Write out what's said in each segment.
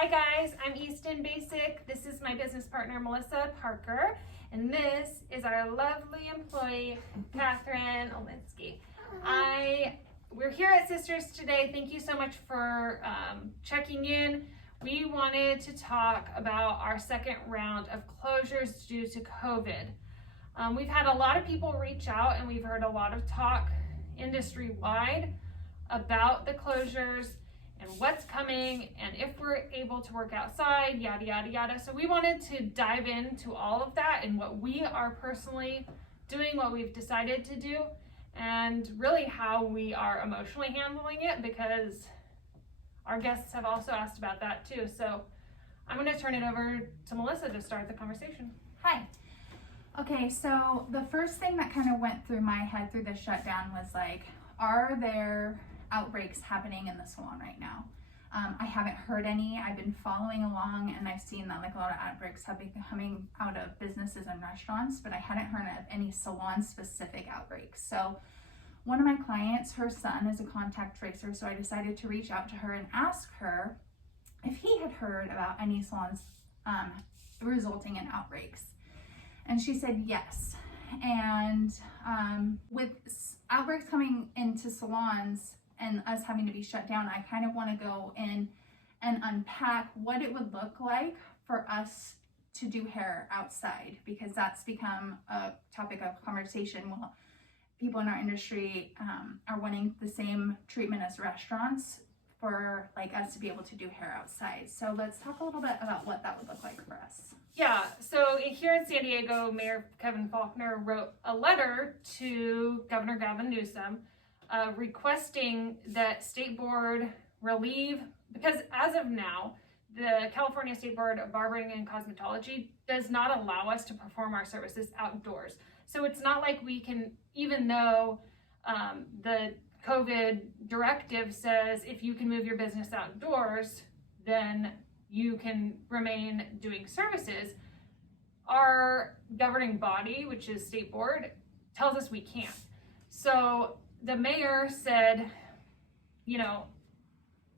Hi guys, I'm Easton Basic. This is my business partner, Melissa Parker, and this is our lovely employee, Catherine Olinsky. We're here at Sisters today. Thank you so much for checking in. We wanted to talk about our second round of closures due to COVID. We've had a lot of people reach out and we've heard a lot of talk industry-wide about the closures and what's coming and if we're able to work outside, yada, yada, yada. So we wanted to dive into all of that and what we are personally doing, what we've decided to do, and really how we are emotionally handling it, because our guests have also asked about that too. So I'm going to turn it over to Melissa to start the conversation. Hi. Okay, so the first thing that kind of went through my head through the shutdown was like, are there outbreaks happening in the salon right now? I haven't heard any. I've been following along and I've seen that like a lot of outbreaks have been coming out of businesses and restaurants, but I hadn't heard of any salon specific outbreaks. So one of my clients, her son is a contact tracer, so I decided to reach out to her and ask her if he had heard about any salons resulting in outbreaks. And she said yes. And with outbreaks coming into salons and us having to be shut down, I kind of want to go in and unpack what it would look like for us to do hair outside, because that's become a topic of conversation. Well, people in our industry are wanting the same treatment as restaurants for like us to be able to do hair outside. So let's talk a little bit about what that would look like for us. Yeah, so here in San Diego, Mayor Kevin Faulconer wrote a letter to Governor Gavin Newsom requesting that State Board relieve, because as of now, the California State Board of Barbering and Cosmetology does not allow us to perform our services outdoors. So it's not like we can, even though the COVID directive says if you can move your business outdoors, then you can remain doing services. Our governing body, which is State Board, tells us we can't. So the mayor said,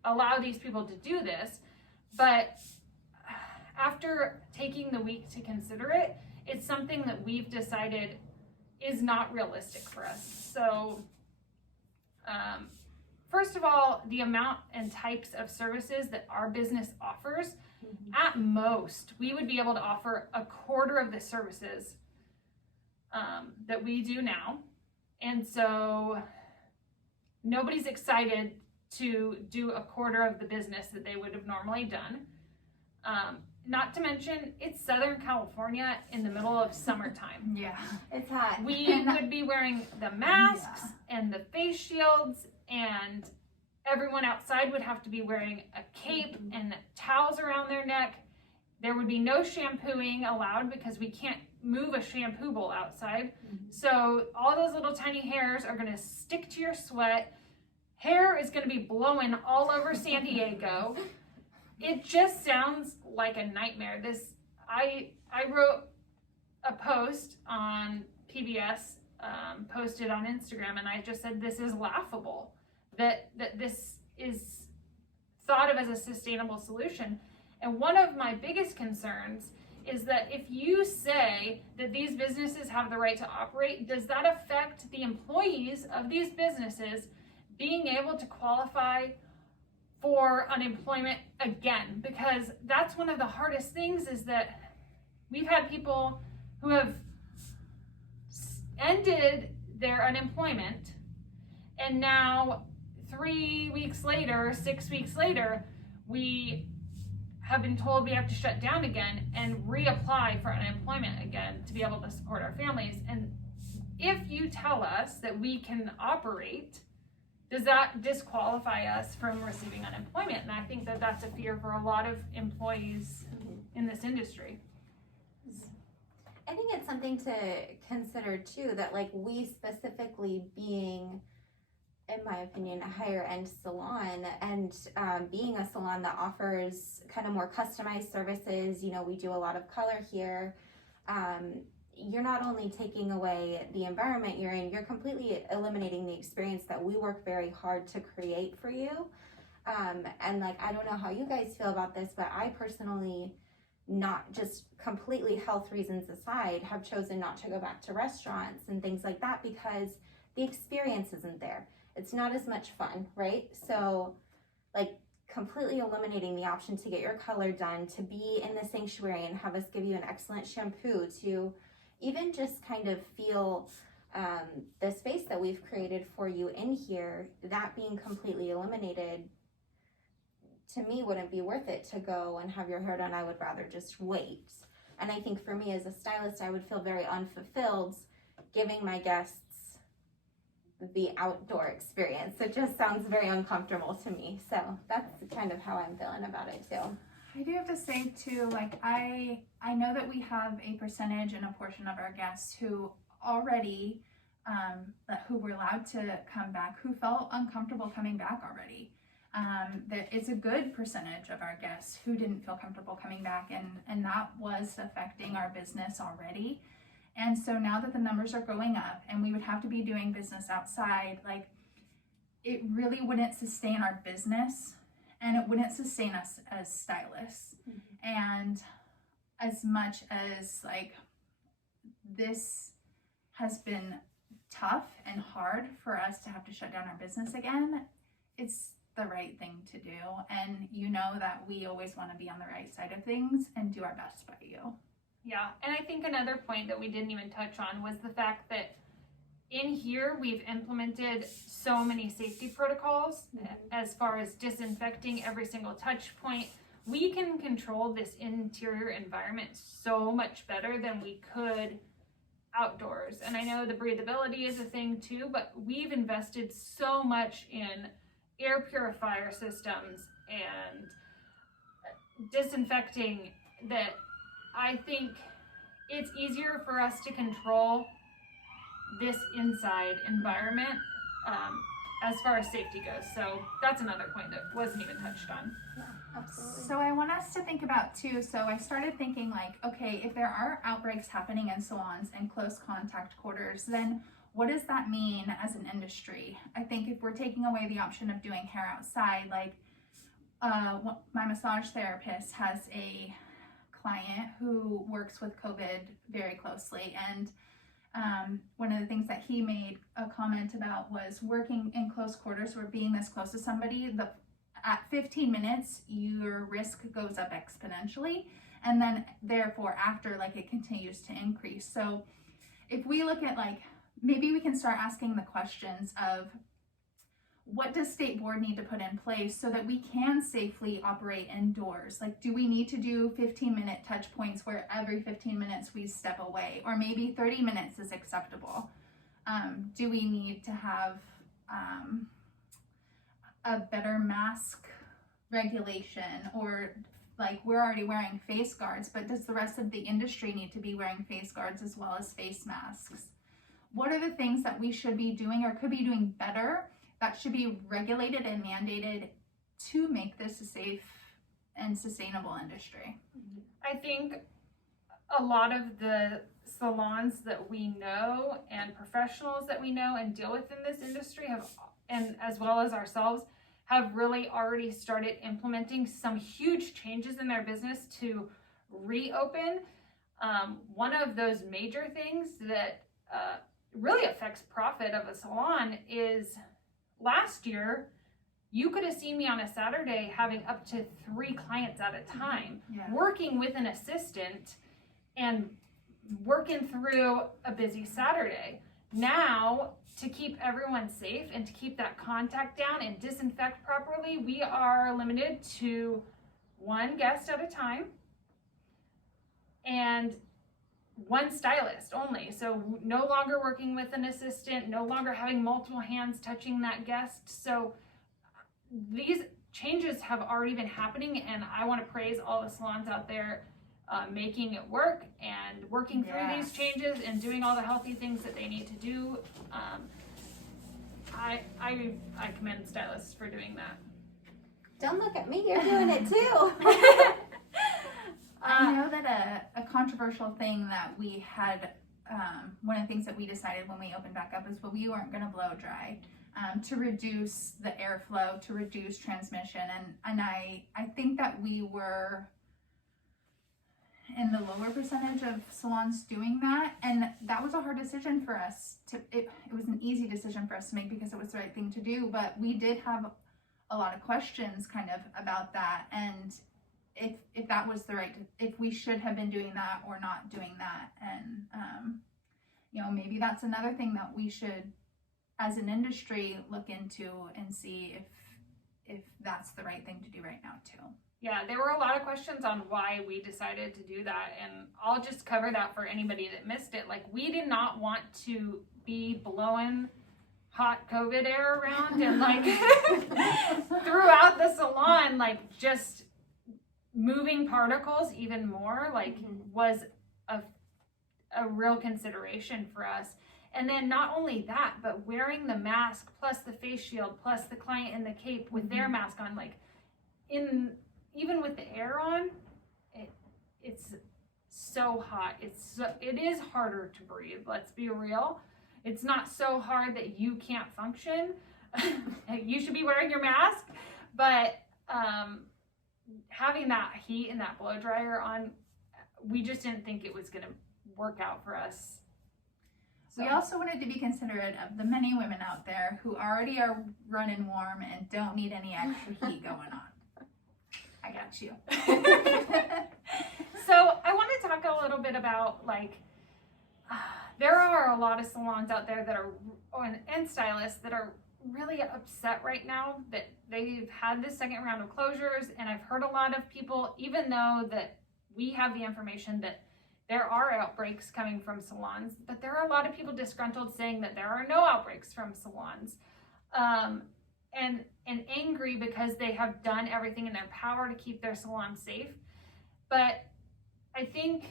allow these people to do this, but after taking the week to consider it, it's something that we've decided is not realistic for us. So first of all, the amount and types of services that our business offers, at most, we would be able to offer a quarter of the services that we do now. And so nobody's excited to do a quarter of the business that they would have normally done. Not to mention, it's Southern California in the middle of summertime. Yeah, it's hot. We would be wearing the masks and the face shields, and everyone outside would have to be wearing a cape and towels around their neck. There would be no shampooing allowed because we can't move a shampoo bowl outside. So all those little tiny hairs are going to stick to your sweat. Hair is going to be blowing all over San Diego. It just sounds like a nightmare. I wrote a post on PBS, posted on Instagram, and I just said this is laughable, that this is thought of as a sustainable solution. And one of my biggest concerns is that if you say that these businesses have the right to operate, does that affect the employees of these businesses being able to qualify for unemployment again? Because that's one of the hardest things, is that we've had people who have ended their unemployment, and now 3 weeks later, 6 weeks later, we have been told we have to shut down again and reapply for unemployment again to be able to support our families. And if you tell us that we can operate, does that disqualify us from receiving unemployment? And I think that that's a fear for a lot of employees in this industry. I think it's something to consider too, that like we specifically being, in my opinion, a higher end salon, and being a salon that offers kind of more customized services, we do a lot of color here. You're not only taking away the environment you're in, you're completely eliminating the experience that we work very hard to create for you. And like, I don't know how you guys feel about this, but I personally, not just completely health reasons aside, have chosen not to go back to restaurants and things like that because the experience isn't there. It's not as much fun, right? So like completely eliminating the option to get your color done, to be in the sanctuary and have us give you an excellent shampoo, to even just kind of feel the space that we've created for you in here, that being completely eliminated, to me wouldn't be worth it to go and have your hair done. I would rather just wait. And I think for me as a stylist, I would feel very unfulfilled giving my guests the outdoor experience. It just sounds very uncomfortable to me. So that's kind of how I'm feeling about it too. I do have to say too, like I know that we have a percentage and a portion of our guests who already, who were allowed to come back, who felt uncomfortable coming back already. It's a good percentage of our guests who didn't feel comfortable coming back, and that was affecting our business already. And so now that the numbers are going up and we would have to be doing business outside, like it really wouldn't sustain our business and it wouldn't sustain us as stylists. Mm-hmm. And as much as like this has been tough and hard for us to have to shut down our business again, it's the right thing to do. And you know that we always want to be on the right side of things and do our best by you. Yeah, and I think another point that we didn't even touch on was the fact that in here we've implemented so many safety protocols. Mm-hmm. As far as disinfecting every single touch point. We can control this interior environment so much better than we could outdoors. And I know the breathability is a thing too, but we've invested so much in air purifier systems and disinfecting that I think it's easier for us to control this inside environment as far as safety goes. So that's another point that wasn't even touched on. Yeah, absolutely. So I want us to think about too, so I started thinking like, okay, if there are outbreaks happening in salons and close contact quarters, then what does that mean as an industry? I think if we're taking away the option of doing hair outside, like my massage therapist has a client who works with COVID very closely, and one of the things that he made a comment about was working in close quarters or being this close to somebody, at 15 minutes your risk goes up exponentially, and then therefore after, like, it continues to increase. So if we look at, like, maybe we can start asking the questions of what does state board need to put in place so that we can safely operate indoors? Like, do we need to do 15-minute touch points where every 15 minutes we step away? Or maybe 30 minutes is acceptable? Do we need to have a better mask regulation? Or, like, we're already wearing face guards, but does the rest of the industry need to be wearing face guards as well as face masks? What are the things that we should be doing or could be doing better that should be regulated and mandated to make this a safe and sustainable industry? I think a lot of the salons that we know and professionals that we know and deal with in this industry have, and as well as ourselves, have really already started implementing some huge changes in their business to reopen. One of those major things that really affects profit of a salon is last year, you could have seen me on a Saturday having up to 3 clients at a time, working with an assistant and working through a busy Saturday. Now, to keep everyone safe and to keep that contact down and disinfect properly, we are limited to 1 guest at a time and 1 stylist only. So no longer working with an assistant, no longer having multiple hands touching that guest. So these changes have already been happening, and I want to praise all the salons out there making it work and working through these changes and doing all the healthy things that they need to do. I commend stylists for doing that. Don't look at me, you're doing it too. I know that a controversial thing that we had, one of the things that we decided when we opened back up is we weren't going to blow dry. to reduce the airflow, to reduce transmission. And I think that we were in the lower percentage of salons doing that, and that was a hard decision for us it was an easy decision for us to make because it was the right thing to do, but we did have a lot of questions kind of about that, and if that was if we should have been doing that or not doing that. And maybe that's another thing that we should as an industry look into and see if that's the right thing to do right now too. Yeah, there were a lot of questions on why we decided to do that, and I'll just cover that for anybody that missed it. Like, we did not want to be blowing hot COVID air around and like throughout the salon, like just moving particles even more, like was a real consideration for us. And then not only that, but wearing the mask plus the face shield plus the client in the cape with their mask on, like even with the air on, it's so hot. It is harder to breathe. Let's be real. It's not so hard that you can't function. You should be wearing your mask, but having that heat and that blow dryer on, we just didn't think it was going to work out for us. So. We also wanted to be considerate of the many women out there who already are running warm and don't need any extra heat going on. I got you. So I want to talk a little bit about, like, there are a lot of salons out there that are, and stylists that are really upset right now that they've had this second round of closures. And I've heard a lot of people, even though that we have the information that there are outbreaks coming from salons, but there are a lot of people disgruntled saying that there are no outbreaks from salons. And angry because they have done everything in their power to keep their salon safe. But I think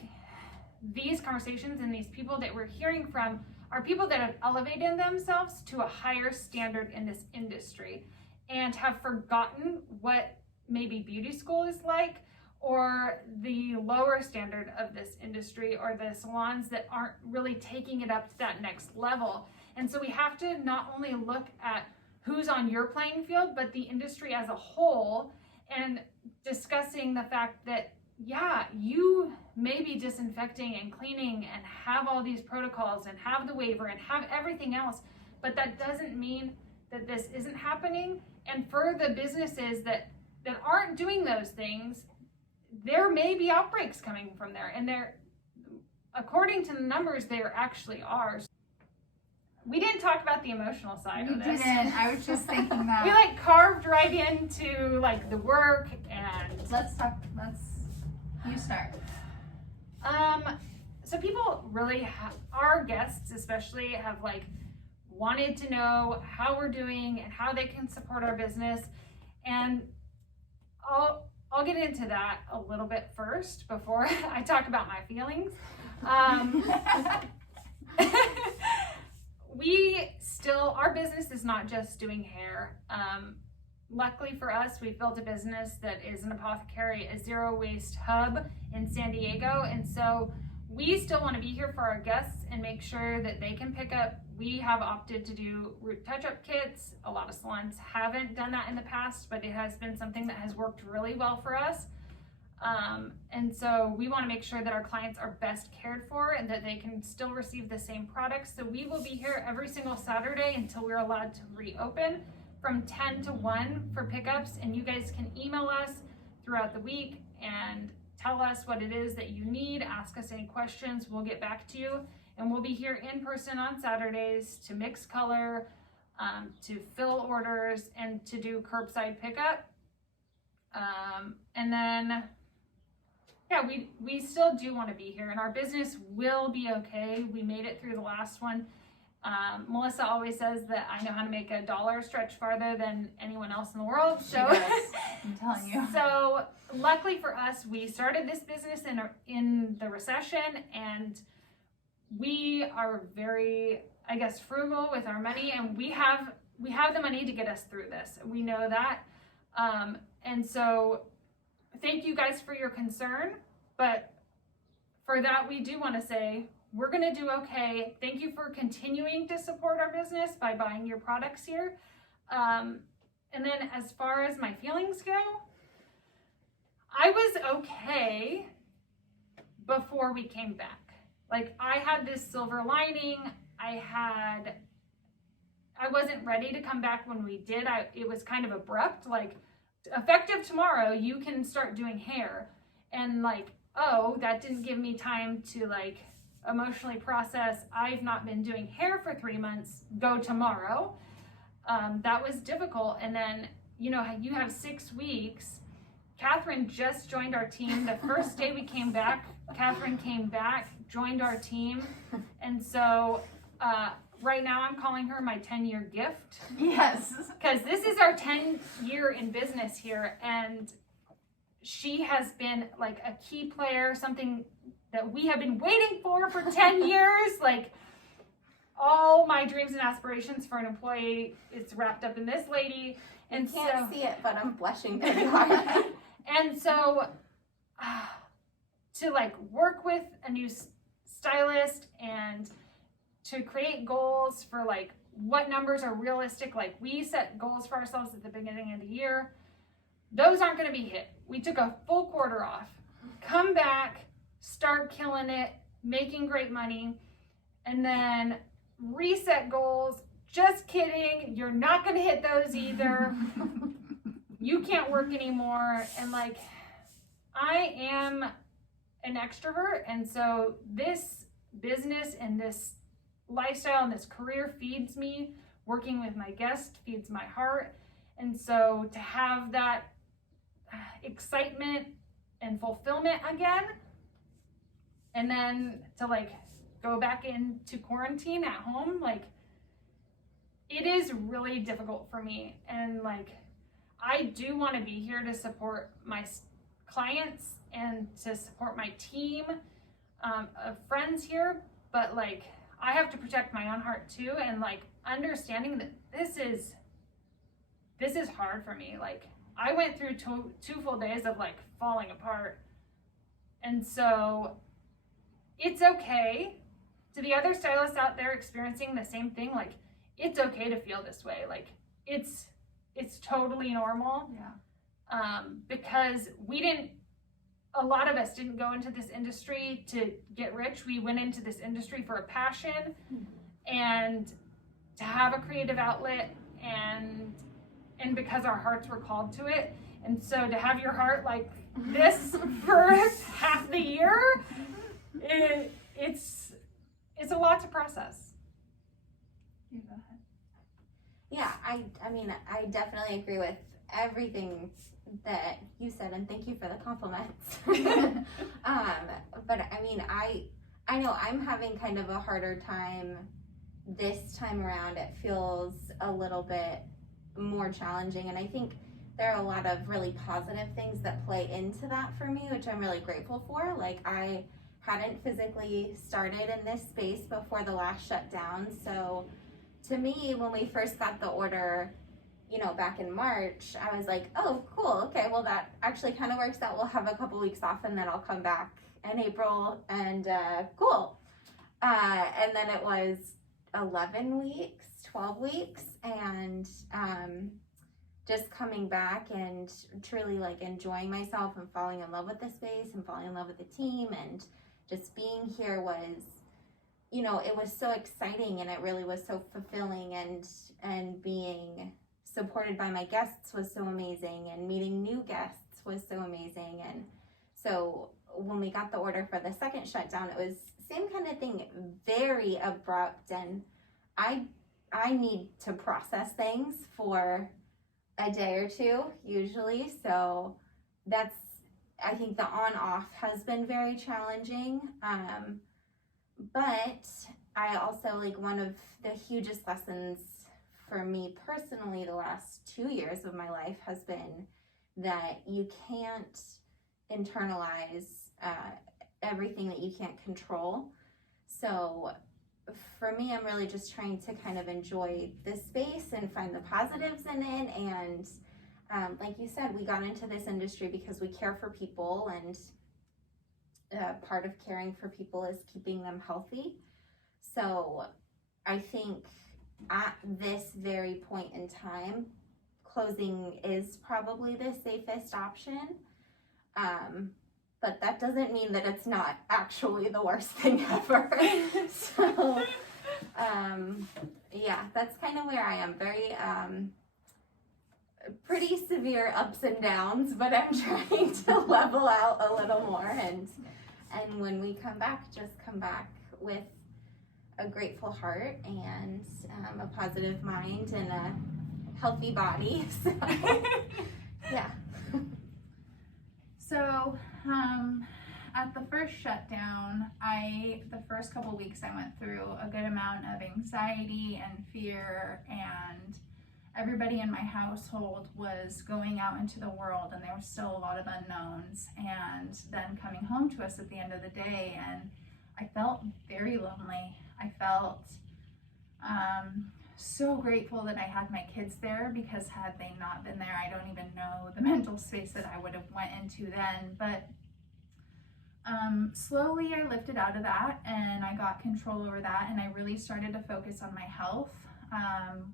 these conversations and these people that we're hearing from are people that have elevated themselves to a higher standard in this industry and have forgotten what maybe beauty school is like, or the lower standard of this industry, or the salons that aren't really taking it up to that next level. And so we have to not only look at who's on your playing field, but the industry as a whole, and discussing the fact that, yeah, you may be disinfecting and cleaning and have all these protocols and have the waiver and have everything else, but that doesn't mean that this isn't happening. And for the businesses that aren't doing those things, there may be outbreaks coming from there, and there, according to the numbers, there actually are. We didn't talk about the emotional side of this. You didn't. I was just thinking that. We like carved right into like the work, and you start. So people really our guests especially have like wanted to know how we're doing and how they can support our business, and I'll get into that a little bit first before I talk about my feelings. Our business is not just doing hair. Luckily for us, we've built a business that is an apothecary, a zero waste hub in San Diego. And so we still want to be here for our guests and make sure that they can pick up. We have opted to do root touch-up kits. A lot of salons haven't done that in the past, but it has been something that has worked really well for us. And so we want to make sure that our clients are best cared for and that they can still receive the same products. So we will be here every single Saturday until we're allowed to reopen from 10 to 1 for pickups. And you guys can email us throughout the week and tell us what it is that you need. Ask us any questions. We'll get back to you. And we'll be here in person on Saturdays to mix color, to fill orders, and to do curbside pickup. And then, yeah, we still do want to be here, and our business will be okay. We made it through the last one. Melissa always says that I know how to make $1 stretch farther than anyone else in the world. So I'm telling you. So luckily for us, we started this business in the recession, and we are very, I guess, frugal with our money, and we have the money to get us through this. We know that. And so thank you guys for your concern, but for that, we do want to say we're gonna do okay. Thank you for continuing to support our business by buying your products here. And then as far as my feelings go, I was okay before we came back. Like, I had this silver lining. I wasn't ready to come back when we did. It was kind of abrupt, like, effective tomorrow, you can start doing hair. And like, oh, that didn't give me time to like emotionally process. I've not been doing hair for 3 months, go tomorrow. That was difficult. And then, you know, you have 6 weeks. Catherine just joined our team. The first day we came back, Catherine came back, joined our team. And so right now I'm calling her my 10-year gift. Yes. Because this is our 10-year in business here. And she has been like a key player, something that we have been waiting for 10 years. Like, all my dreams and aspirations for an employee is wrapped up in this lady. And You can't see it, but I'm blushing very hard. And so to like work with a new stylist and to create goals for like what numbers are realistic. Like, we set goals for ourselves at the beginning of the year. Those aren't going to be hit. We took a full quarter off, come back, start killing it, making great money, and then reset goals. Just kidding. You're not going to hit those either. You can't work anymore. And like, I am an extrovert. And so this business and this lifestyle and this career feeds me. Working with my guests feeds my heart. And so to have that excitement and fulfillment again, and then to like go back into quarantine at home, like, it is really difficult for me. And like, I do want to be here to support my clients and to support my team of friends here, but like, I have to protect my own heart too, and like understanding that this is hard for me. Like, I went through two full days of like falling apart, and so it's okay. To the other stylists out there experiencing the same thing, like, it's okay to feel this way. Like, it's totally normal. Yeah. Because a lot of us didn't go into this industry to get rich. We went into this industry for a passion and to have a creative outlet, and because our hearts were called to it. And so to have your heart like this for half the year, it's a lot to process. You go ahead. Yeah, I mean, I definitely agree with everything that you said, and thank you for the compliments. But I mean, I know I'm having kind of a harder time this time around. It feels a little bit more challenging, and I think there are a lot of really positive things that play into that for me, which I'm really grateful for. Like, I hadn't physically started in this space before the last shutdown, so to me, when we first got the order, you know, back in March, I was like, oh, cool, okay, well, that actually kind of works out. We'll have a couple weeks off, and then I'll come back in April, and cool. And then it was 11 weeks, 12 weeks, and just coming back and truly like enjoying myself and falling in love with the space and falling in love with the team, and just being here was, you know, it was so exciting, and it really was so fulfilling, and being supported by my guests was so amazing, and meeting new guests was so amazing. And so when we got the order for the second shutdown, it was same kind of thing, very abrupt, and I need to process things for a day or two usually, so that's, I think the on-off has been very challenging, but I also, like, one of the hugest lessons for me personally the last 2 years of my life has been that you can't internalize everything that you can't control. So for me, I'm really just trying to kind of enjoy this space and find the positives in it. And like you said, we got into this industry because we care for people, and part of caring for people is keeping them healthy. So I think at this very point in time, closing is probably the safest option. But that doesn't mean that it's not actually the worst thing ever. So, yeah, that's kind of where I am. Very, pretty severe ups and downs, but I'm trying to level out a little more. And when we come back, just come back with a grateful heart and a positive mind and a healthy body. So, yeah. So, at the first shutdown, the first couple weeks I went through a good amount of anxiety and fear, and everybody in my household was going out into the world, and there was still a lot of unknowns, and then coming home to us at the end of the day, and I felt very lonely. I felt so grateful that I had my kids there, because had they not been there, I don't even know the mental space that I would have went into then. But slowly I lifted out of that, and I got control over that, and I really started to focus on my health,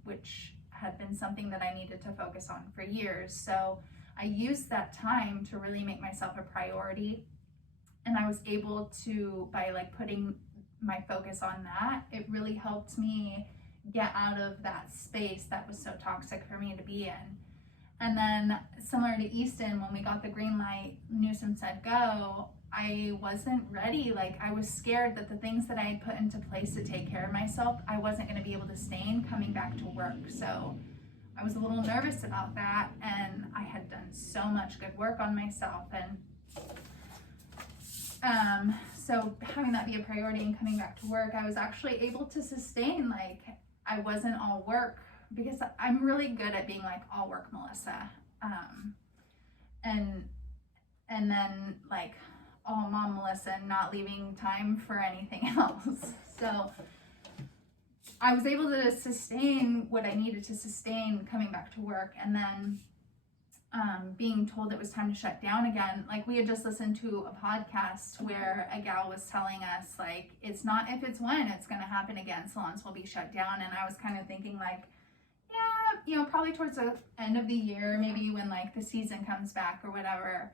which had been something that I needed to focus on for years. So I used that time to really make myself a priority, and I was able to, by like putting my focus on that, it really helped me get out of that space that was so toxic for me to be in. And then, similar to Easton, when we got the green light, Newsom said go, I wasn't ready. Like, I was scared that the things that I had put into place to take care of myself, I wasn't going to be able to sustain coming back to work. So I was a little nervous about that, and I had done so much good work on myself, and so having that be a priority and coming back to work, I was actually able to sustain. Like, I wasn't all work, because I'm really good at being like all work Melissa, and then like all mom Melissa, and not leaving time for anything else. So I was able to sustain what I needed to sustain coming back to work, and then being told it was time to shut down again. Like, we had just listened to a podcast where a gal was telling us, like, it's not if, it's when it's going to happen again. Salons will be shut down. And I was kind of thinking, like, yeah, you know, probably towards the end of the year, maybe when like the season comes back or whatever.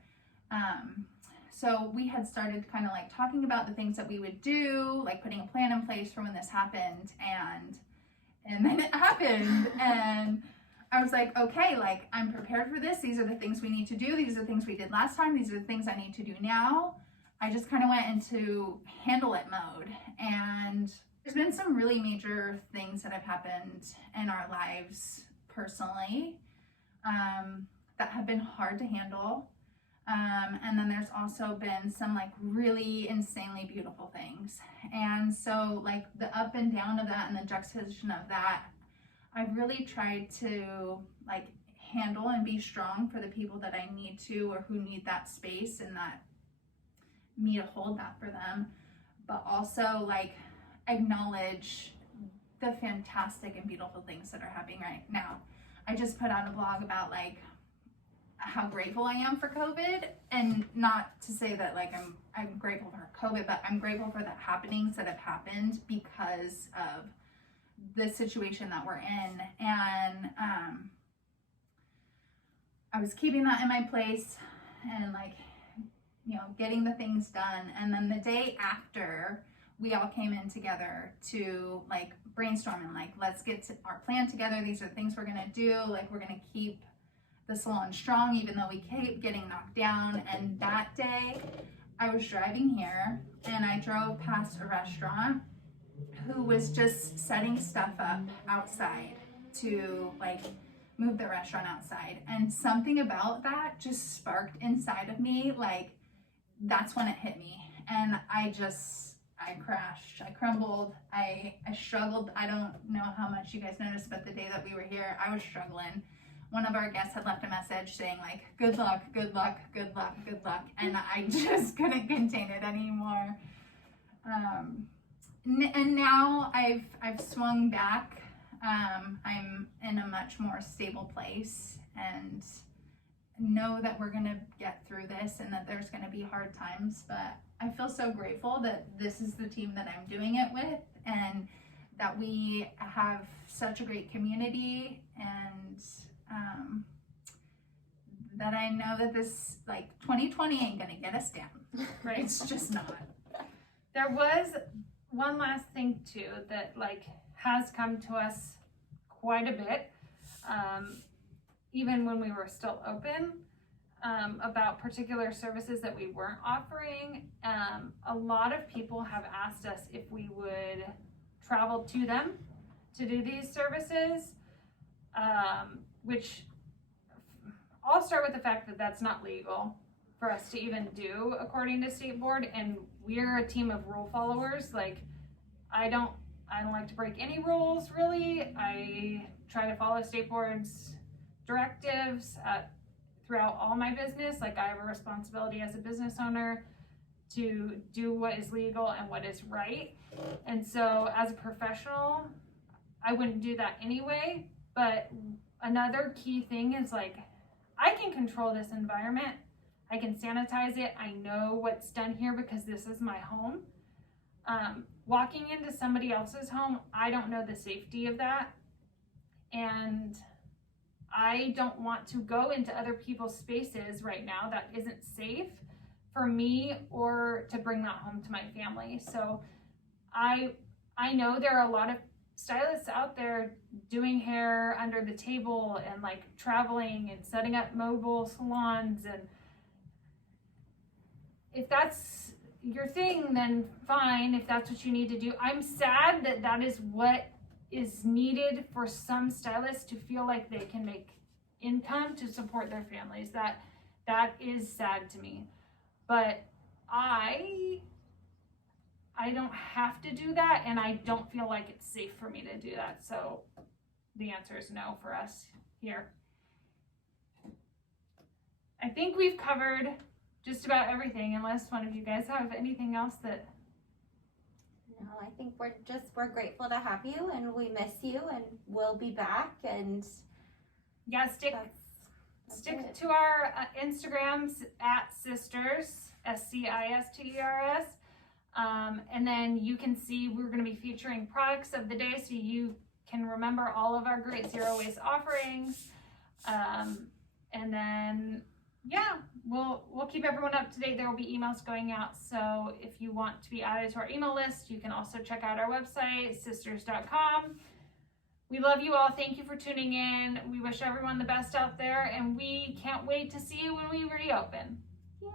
So we had started kind of like talking about the things that we would do, like putting a plan in place for when this happened, and then it happened, and I was like, okay, like, I'm prepared for this. These are the things we need to do. These are the things we did last time. These are the things I need to do now. I just kind of went into handle it mode. And there's been some really major things that have happened in our lives personally that have been hard to handle. And then there's also been some like really insanely beautiful things. And so like the up and down of that and the juxtaposition of that, I've really tried to like handle and be strong for the people that I need to, or who need that space, and that me to hold that for them, but also like acknowledge the fantastic and beautiful things that are happening right now. I just put out a blog about like how grateful I am for COVID, and not to say that like I'm grateful for COVID, but I'm grateful for the happenings that have happened because of the situation that we're in. And I was keeping that in my place and like, you know, getting the things done. And then the day after, we all came in together to like brainstorm and like, let's get to our plan together. These are the things we're gonna do. Like, we're gonna keep the salon strong even though we keep getting knocked down. And that day I was driving here, and I drove past a restaurant who was just setting stuff up outside to like move the restaurant outside. And something about that just sparked inside of me. Like, that's when it hit me. And I crashed, I crumbled, I struggled. I don't know how much you guys noticed, but the day that we were here, I was struggling. One of our guests had left a message saying like, good luck, good luck, good luck, good luck. And I just couldn't contain it anymore. And now I've swung back. I'm in a much more stable place, and know that we're gonna get through this and that there's gonna be hard times, but I feel so grateful that this is the team that I'm doing it with, and that we have such a great community, and that I know that this, like, 2020 ain't gonna get us down. Right. It's just not. There was one last thing too that like has come to us quite a bit, even when we were still open, about particular services that we weren't offering. A lot of people have asked us if we would travel to them to do these services, which I'll start with the fact that that's not legal for us to even do according to state board, and we're a team of rule followers. Like, I don't like to break any rules, really. I try to follow state board's directives throughout all my business. Like, I have a responsibility as a business owner to do what is legal and what is right. And so as a professional, I wouldn't do that anyway. But another key thing is, like, I can control this environment. I can sanitize it. I know what's done here because this is my home. Walking into somebody else's home, I don't know the safety of that. And I don't want to go into other people's spaces right now that isn't safe for me or to bring that home to my family. So I know there are a lot of stylists out there doing hair under the table and like traveling and setting up mobile salons, and if that's your thing, then fine. If that's what you need to do, I'm sad that that is what is needed for some stylists to feel like they can make income to support their families. That is sad to me, but I don't have to do that, and I don't feel like it's safe for me to do that. So the answer is no for us here. I think we've covered just about everything, unless one of you guys have anything else that... No, I think we're grateful to have you, and we miss you, and we'll be back, and Yeah, stick it. to our Instagrams at Sisters, SCISTERS. And then you can see we're going to be featuring products of the day, so you can remember all of our great zero waste offerings. And then, yeah, we'll keep everyone up to date. There will be emails going out, so if you want to be added to our email list, you can also check out our website, sisters.com. We love you all. Thank you for tuning in. We wish everyone the best out there, and we can't wait to see you when we reopen. Yay.